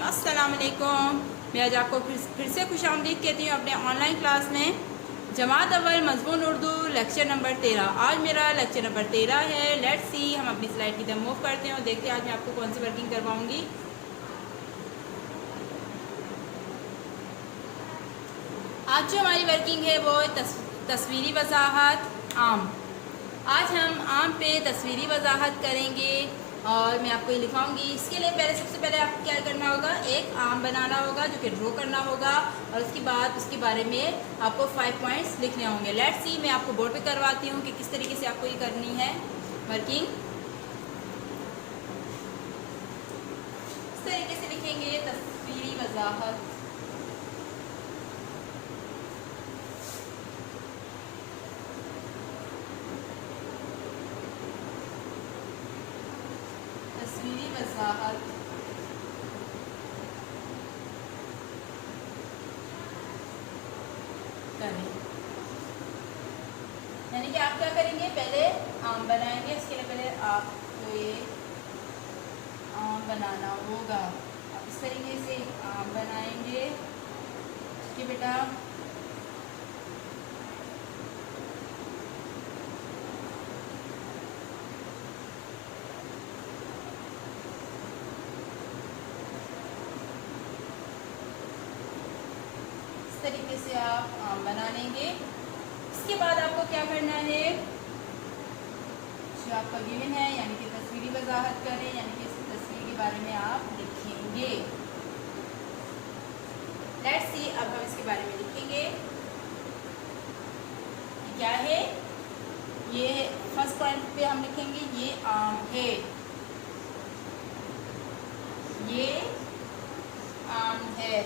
रहीम, अस्सलाम वालेकुम। मैं आज आपको फिर से खुशामदीद कहती हूँ अपने ऑनलाइन क्लास में। जमात अव्वल मज़मून उर्दू लेक्चर नंबर 13। आज मेरा लेक्चर नंबर 13 है। लेट्स सी, हम अपनी स्लाइड की तरफ मूव करते हैं और देखते हैं आज मैं आपको कौन सी वर्किंग करवाऊँगी। आज जो हमारी वर्किंग है वो तस्वीरी वजाहत आम। आज हम आम पे तस्वीरी वजाहत करेंगे और मैं आपको ये लिखाऊंगी। इसके लिए सबसे पहले आपको क्या करना होगा, एक आम बनाना होगा जो कि ड्रॉ करना होगा और उसके बाद उसके बारे में आपको 5 पॉइंट्स लिखने होंगे। लेट्स सी, मैं आपको बोर्ड पे करवाती हूँ कि किस तरीके से आपको ये करनी है वर्किंग। इस तरीके से लिखेंगे तस्वीरी वजाहत। तस्वीरी वजाहत करें, यानी कि आप क्या करेंगे, पहले आम बनाएंगे। इसके लिए पहले आपको ये आम बनाना होगा। आप इस तरीके से आम बनाएंगे। ठीक है बेटा, तरीके से आप आम बना लेंगे। इसके बाद आपको क्या करना है, जो आपका गिवन है यानी कि तस्वीरी वजाहत करें, यानी कि इस तस्वीर के बारे में आप लिखेंगे। लेट्स सी, अब हम इसके बारे में लिखेंगे क्या है। ये फर्स्ट पॉइंट पे हम लिखेंगे ये आम है, ये आम है।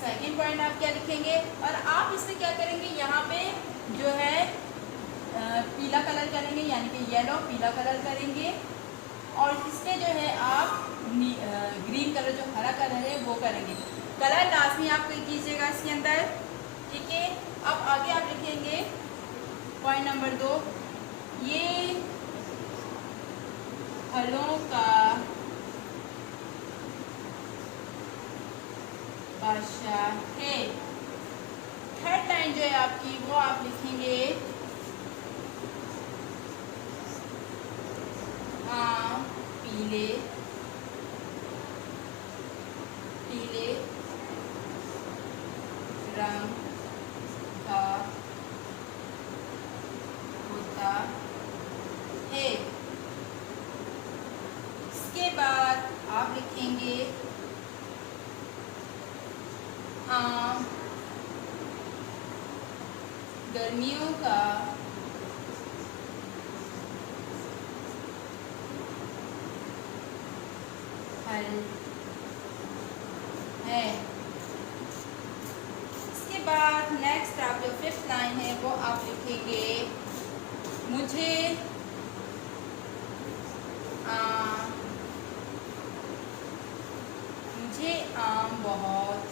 सेकेंड पॉइंट आप क्या लिखेंगे और आप इससे क्या करेंगे, यहाँ पे जो है पीला कलर करेंगे, यानी कि येलो पीला कलर करेंगे और इसमें जो है आप ग्रीन कलर, जो हरा कलर है वो करेंगे। कलर लाजमी आप कीजिएगा इसके अंदर। ठीक है, अब आगे आप लिखेंगे पॉइंट नंबर 2, ये फलों का बादशाह है। थर्ड लाइन जो है आपकी वो आप लिखेंगे आम पीले पीले रंग का होता है। इसके बाद आप लिखेंगे आम गर्मियों का फल है। इसके बाद नेक्स्ट आप जो फिफ्थ लाइन है वो आप लिखेंगे मुझे आम बहुत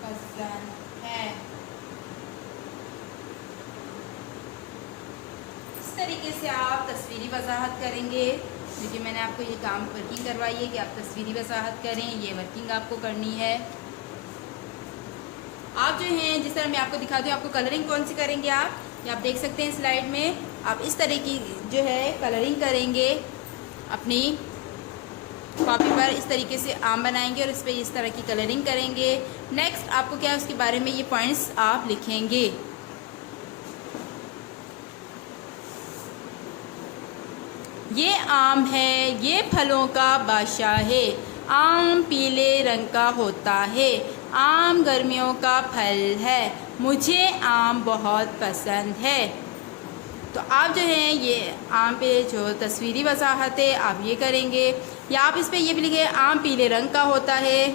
पसंद है। इस तरीके से आप तस्वीरी वजाहत करेंगे। क्योंकि मैंने आपको ये काम वर्किंग करवाई है कि आप तस्वीरी वजाहत करें, ये वर्किंग आपको करनी है। आप जो हैं, जिस तरह मैं आपको दिखाती हूँ, आपको कलरिंग कौन सी करेंगे आप, ये आप देख सकते हैं स्लाइड में। आप इस तरह की जो है कलरिंग करेंगे, अपनी कॉपी पर इस तरीके से आम बनाएंगे और इस पर इस तरह की कलरिंग करेंगे। नेक्स्ट आपको क्या है, उसके बारे में ये पॉइंट्स आप लिखेंगे। ये आम है, ये फलों का बादशाह है। आम पीले रंग का होता है। आम गर्मियों का फल है। मुझे आम बहुत पसंद है। तो आप जो है ये आम पे जो तस्वीरी वजाहत है आप ये करेंगे, या आप इस पे ये भी लिखे आम पीले रंग का होता है।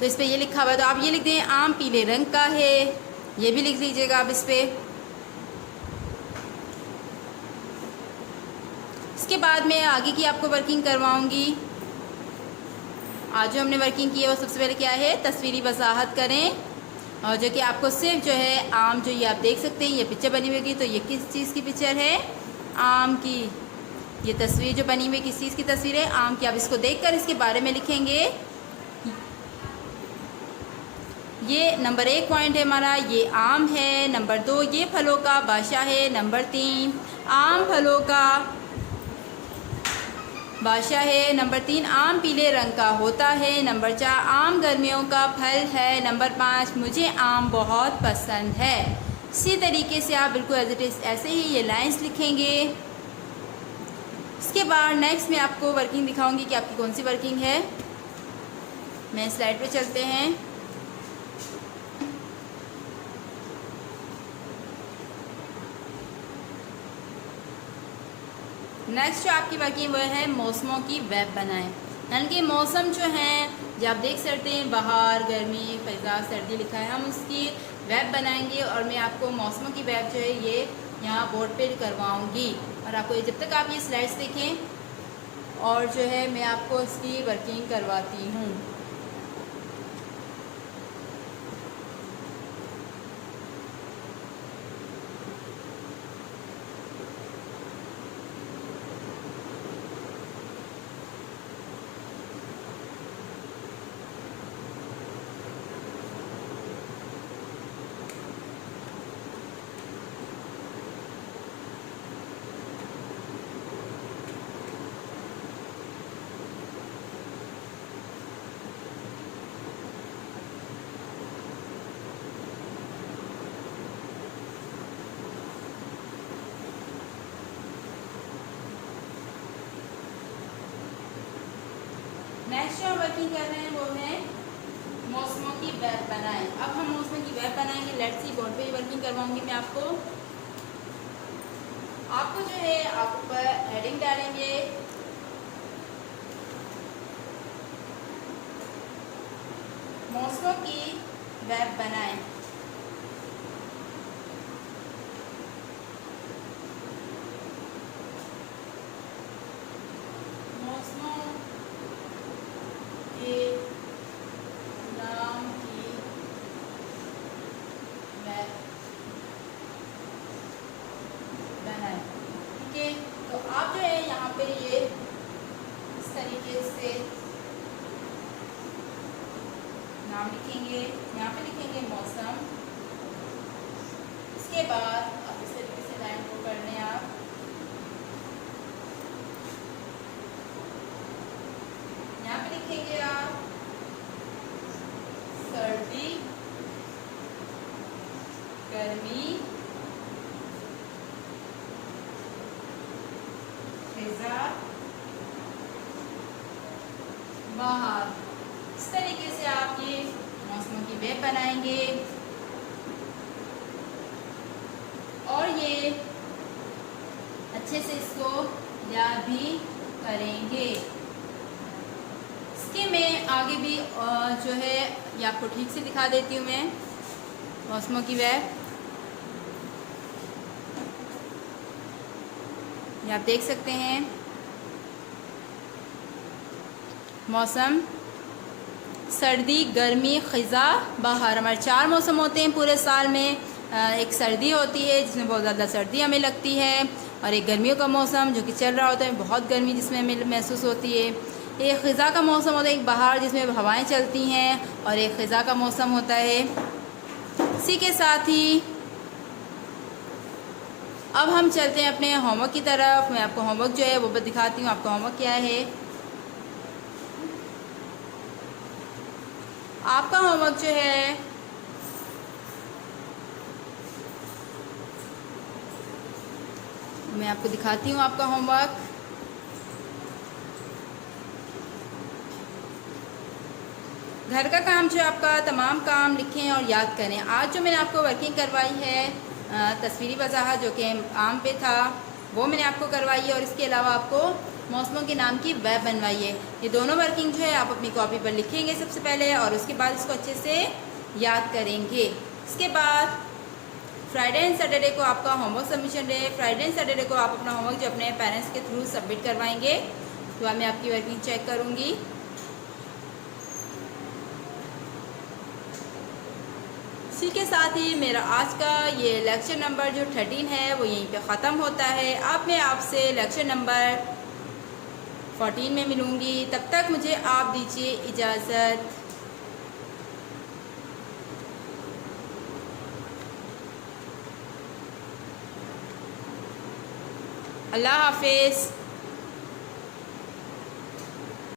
तो इस पे ये लिखा हुआ है तो आप ये लिख दें आम पीले रंग का है, ये भी लिख लीजिएगा आप इस पे। इसके बाद मैं आगे की आपको वर्किंग करवाऊंगी। आज जो हमने वर्किंग की है वो सबसे पहले क्या है, तस्वीरी वजाहत करें। और जो कि आपको सिर्फ जो है आम, जो ये आप देख सकते हैं ये पिक्चर बनी हुई होगी, तो ये किस चीज़ की पिक्चर है? आम की। ये तस्वीर जो बनी हुई किस चीज़ की तस्वीर है? आम की। आप इसको देखकर इसके बारे में लिखेंगे। ये नंबर 1 पॉइंट है हमारा, ये आम है। नंबर 2, ये फलों का बादशाह है। नंबर 3, आम फलों का बादशाह है। नंबर 3, आम पीले रंग का होता है। नंबर 4, आम गर्मियों का फल है। नंबर 5, मुझे आम बहुत पसंद है। इसी तरीके से आप बिल्कुल एज इट इज़ ऐसे ही ये लाइंस लिखेंगे। इसके बाद नेक्स्ट मैं आपको वर्किंग दिखाऊंगी कि आपकी कौन सी वर्किंग है। मैं स्लाइड पे चलते हैं। नेक्स्ट जो आपकी वर्किंग वो है मौसमों की वेब बनाएं। यानी कि मौसम जो हैं, जो आप देख सकते हैं बाहर गर्मी, फ़िज़ा, सर्दी लिखा है, हम उसकी वेब बनाएंगे। और मैं आपको मौसमों की वेब जो है ये यहाँ बोर्ड पे करवाऊँगी। और आपको जब तक आप ये स्लाइड्स देखें और जो है मैं आपको इसकी वर्किंग करवाती हूँ। नेक्स्ट जो हम वर्किंग कर रहे हैं वो है मौसमों की वेब बनाएं। अब हम मौसमों की वेब बनाएंगे। लेट्स सी, बोर्ड पे ही वर्किंग करवाऊंगी मैं आपको। आपको जो है आप ऊपर हेडिंग डालेंगे। मौसमों की वेब बनाएं। नाम की वेब बनाएं। ठीक है, तो आप जो है यहाँ पे ये इस तरीके से नाम लिखेंगे। यहाँ पे लिखेंगे मौसम। इसके बाद आप इस तरीके से लाइन ड्रॉ कर लें। आप यहाँ पे लिखेंगे आप सर्दी, गर्मी, फ़िज़ा, बाहर। इस तरीके से आप ये मौसमों की वेब बनाएंगे और ये अच्छे से इसको याद भी करेंगे। इसके मैं आगे भी जो है ये आपको ठीक से दिखा देती हूँ मैं मौसमों की वेब। ये आप देख सकते हैं मौसम, सर्दी, गर्मी, ख़िज़ा, बहार। हमारे 4 मौसम होते हैं पूरे साल में। एक सर्दी होती है जिसमें बहुत ज़्यादा सर्दी हमें लगती है, और एक गर्मियों का मौसम जो कि चल रहा होता है, बहुत गर्मी जिसमें हमें महसूस होती है। एक ख़िज़ा का मौसम होता है, एक बहार जिसमें हवाएं चलती हैं, और एक ख़िज़ा का मौसम होता है। इसी के साथ ही अब हम चलते हैं अपने होमवर्क की तरफ। मैं आपको होमवर्क जो है वो दिखाती हूँ। आपका होमवर्क क्या है? आपका होमवर्क जो है मैं आपको दिखाती हूँ आपका होमवर्क। घर का काम जो आपका तमाम काम लिखें और याद करें। आज जो मैंने आपको वर्किंग करवाई है तस्वीरी वजाहत जो कि आम पे था, वो मैंने आपको करवाई है। और इसके अलावा आपको मौसमों के नाम की वेब बनवाई है। ये दोनों वर्किंग जो है आप अपनी कॉपी पर लिखेंगे सबसे पहले, और उसके बाद इसको अच्छे से याद करेंगे। इसके बाद फ्राइडे एंड सैटरडे को आपका होमवर्क सबमिशन डे है। फ्राइडे एंड सैटरडे को आप अपना होमवर्क जो अपने पेरेंट्स के थ्रू सबमिट करवाएंगे। तो मैं आपकी वर्किंग चेक करूँगी। के साथ ही मेरा आज का ये लेक्चर नंबर जो 13 है वो यहीं पे ख़त्म होता है। अब मैं आपसे लेक्चर नंबर 14 में मिलूँगी। तब तक मुझे आप दीजिए इजाज़त। अल्लाह हाफिज़।